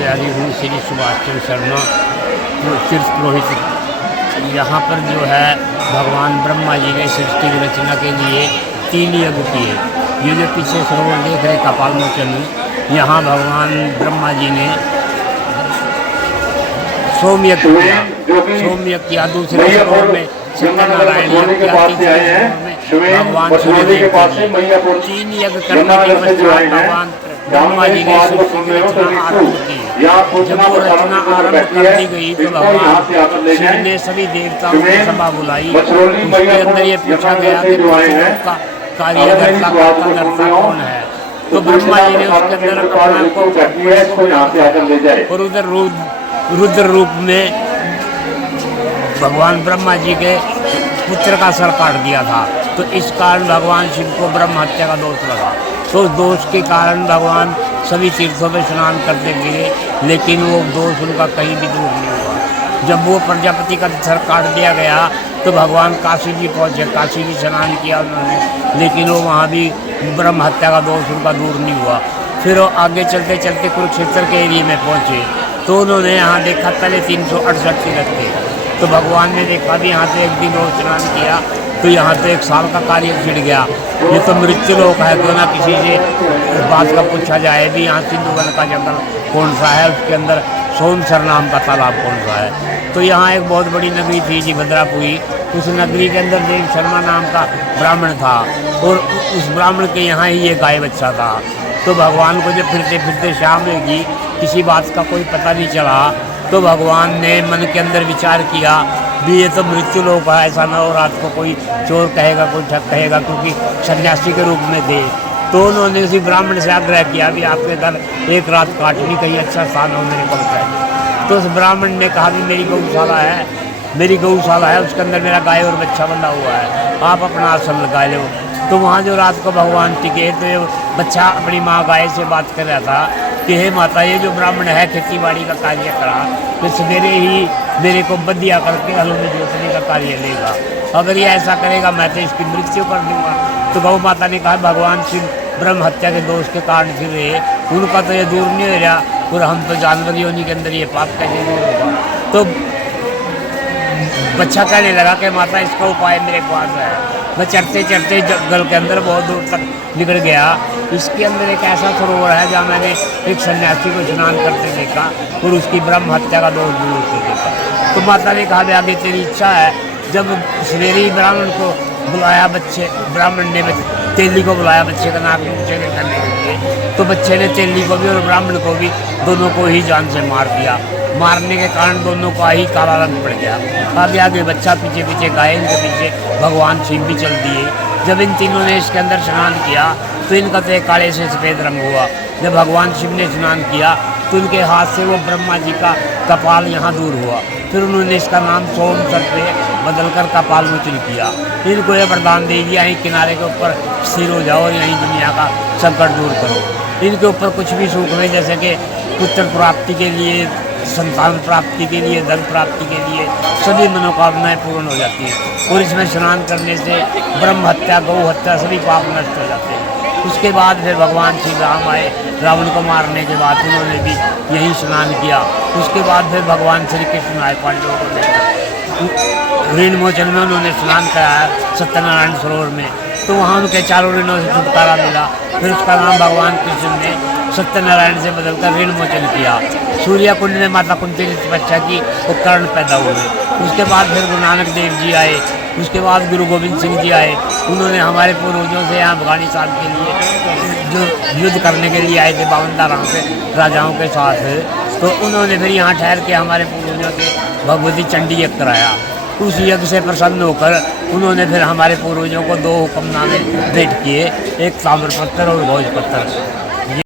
पुजारी हूँ श्री सुभाष चंद्र शर्मा तीर्थ पुरोहित। यहाँ पर जो है भगवान ब्रह्मा जी ने सृष्टि की रचना के लिए 3 यज्ञ किए। ये जो पीछे सरोवर देख रहे कपाल मोचन, यहाँ भगवान ब्रह्मा जी ने सोमयज्ञ किया। सोमयज्ञ किया। दूसरे सरोवर में सत्यनारायण यज्ञ किया। तीसरे सरोवर में भगवान सूर्यदेव के 3 यज्ञ करने के पश्चात भगवान ब्रह्मा जी ने सृष्टि की रचना आरंभ की। जब वो रचना आरंभ कर दी गई तो भगवान शिव ने सभी देवताओं की सभा बुलाई। उसके अंदर ये पूछा गया कि का कार्यकर्ता कर्ता कौन है। तो ब्रह्मा जी ने उसके अंदर अपना को और उधर रुद्र रूप में भगवान ब्रह्मा जी के पुत्र का सर काट दिया था। तो इस कारण भगवान शिव को ब्रह्म हत्या का दोष लगा। तो दोष के कारण भगवान सभी तीर्थों में स्नान करते गिरे, लेकिन वो दोष उनका कहीं भी दूर नहीं हुआ। जब वो प्रजापति का सर काट दिया गया तो भगवान काशी भी पहुँचे। काशी भी स्नान किया उन्होंने, लेकिन वो वहाँ भी ब्रह्म हत्या का दोष उनका दूर नहीं हुआ। फिर वो आगे चलते चलते कुरुक्षेत्र के एरिए में पहुँचे तो उन्होंने यहाँ देखा पहले 368 तीर्थ थे। तो भगवान ने देखा भी यहाँ से एक दिन और स्नान किया तो यहाँ तो 1 साल का कार्य छिड़ गया। ये तो मृत्यु लोक है, क्यों ना किसी से इस बात का पूछा जाए भी यहाँ सिंधुवन का जंगल कौन सा है, उसके अंदर सोमसर नाम का तालाब कौन सा है। तो यहाँ एक बहुत बड़ी नगरी थी जी भद्रापुरी। उस नगरी के अंदर देव शर्मा नाम का ब्राह्मण था और उस ब्राह्मण के यहाँ ही ये गाय बच्चा था। तो भगवान को जब फिरते फिरते शाम होगी, किसी बात का कोई पता नहीं चला, तो भगवान ने मन के अंदर विचार किया भी ये तो मृत्यु लोक है, ऐसा न हो रात को कोई चोर कहेगा, कोई ठग कहेगा, क्योंकि सन्यासी के रूप में थे। तो उन्होंने उसी ब्राह्मण से आग्रह किया भी आपके घर एक रात काटनी, कहीं अच्छा स्थान हो मेरे को बताइए। तो उस ब्राह्मण ने कहा भी मेरी गौशाला है, उसके अंदर मेरा गाय और बच्चा बंधा हुआ है, आप अपना आसन लगा लो। तो वहाँ जो रात को भगवान टिके तो बच्चा अपनी माँ गाय से बात कर रहा था कि हे माता, ये जो ब्राह्मण है खेती बाड़ी का कार्य करा तो सवेरे ही मेरे को बदिया करके हलों में जोतने का कार्य लेगा। अगर ये ऐसा करेगा मैं तो इसकी मृत्यु कर दूंगा। तो गौ माता ने कहा भगवान शिव ब्रह्म हत्या के दोष के कारण फिर रहे, उनका तो ये दूर नहीं हो रहा और हम तो जानवर योनि के अंदर ये पाप कैसे दूर होगा। तो बच्चा कहने लगा कि माता इसका उपाय मेरे पास है। मैं चढ़ते चढ़ते जंगल के अंदर बहुत दूर तक निकल गया। इसके अंदर एक ऐसा सरोवर है जहाँ मैंने एक सन्यासी को स्नान करते देखा और उसकी ब्रह्म हत्या का दोष दूर होते देखा। तो माता ने कहा आगे तेरी इच्छा है। जब सवेरे ब्राह्मण को बुलाया, ब्राह्मण ने तेली को बुलाया बच्चे का नाक ऊँचे करने के लिए, तो बच्चे ने तेली को भी और ब्राह्मण को भी दोनों को ही जान से मार दिया। मारने के कारण दोनों का ही काला रंग पड़ गया। आगे बच्चा पीछे पीछे गाय, इनके पीछे भगवान शिव भी चल दिए। जब इन तीनों ने इसके अंदर स्नान किया तो इनका तो काले से सफ़ेद रंग हुआ। जब भगवान शिव ने स्नान किया तो उनके हाथ से वो ब्रह्मा जी का कपाल यहाँ दूर हुआ। फिर उन्होंने इसका नाम सोमसर पे बदलकर कपाल मोचन किया। इनको यह वरदान दे दिया यहीं किनारे के ऊपर स्थिर हो जाओ और यहीं दुनिया का संकट दूर करो। इनके ऊपर कुछ भी सूख में, जैसे कि पुत्र प्राप्ति के लिए, संतान प्राप्ति के लिए, धन प्राप्ति के लिए सभी मनोकामनाएं पूर्ण हो जाती हैं। और इसमें स्नान करने से ब्रह्म हत्या, गौ हत्या सभी पाप नष्ट हो जाते हैं। उसके बाद फिर भगवान श्री राम आए। रावण को मारने के बाद उन्होंने भी यहीं स्नान किया। उसके बाद फिर भगवान श्री कृष्ण आए पांडवों को लेकर। ऋण मोचन में उन्होंने स्नान कराया सत्यनारायण सरोवर में, तो वहाँ उनके 4 ऋणों से छुटकारा मिला। फिर उसका नाम भगवान कृष्ण ने सत्यनारायण से बदलकर ऋण मोचन किया। सूर्य कुंड में माता कुंती ने तपस्या की, उपकरण पैदा हुए। उसके बाद फिर गुरु नानक देव जी आए। उसके बाद गुरु गोविंद सिंह जी आए। उन्होंने हमारे पूर्वजों से यहाँ अफगानिस्तान के लिए जो युद्ध करने के लिए आए थे 52 से राजाओं के साथ, तो उन्होंने फिर यहाँ ठहर के हमारे पूर्वजों के भगवती चंडी यज्ञ कराया। उस यज्ञ से प्रसन्न होकर उन्होंने फिर हमारे पूर्वजों को 2 हुक्मनामे भेंट किए, एक ताम्रपत्र और भोजपत्र।